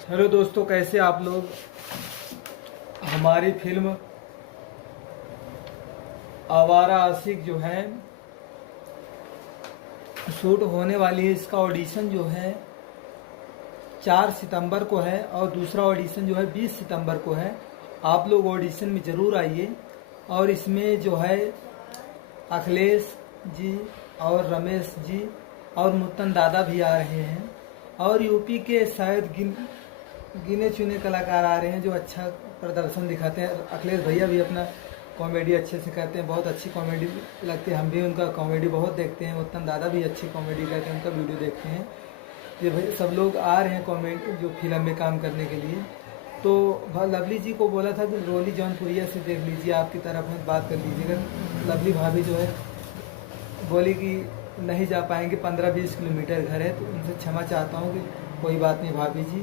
Hello दोस्तों, कैसे आप लोग। हमारी फिल्म आवारा आशिक जो है शूट होने वाली है। इसका ऑडिशन जो है 4 सितंबर को है और दूसरा ऑडिशन जो है 20 सितंबर को है। आप लोग ऑडिशन में ज़रूर आइए। और इसमें जो है अखिलेश जी और रमेश जी और मुत्तन दादा भी आ रहे हैं। और यूपी के शायद गिने चुने कलाकार आ रहे हैं जो अच्छा प्रदर्शन दिखाते हैं। अखिलेश भैया भी अपना कॉमेडी अच्छे से करते हैं, बहुत अच्छी कॉमेडी लगती है। हम भी उनका कॉमेडी बहुत देखते हैं। उत्तम दादा भी अच्छी कॉमेडी करते हैं, उनका वीडियो देखते हैं। ये भाई सब लोग आ रहे हैं कॉमेडी जो फिल्म में काम करने के लिए। तो लवली जी को बोला था कि रोली जौनपुरिया से देख लीजिए, आपकी तरफ में बात कर लीजिएगा। लवली भाभी जो है बोली कि नहीं जा पाएंगे, 15-20 किलोमीटर घर है, तो उनसे क्षमा चाहता हूँ कि कोई बात नहीं भाभी जी,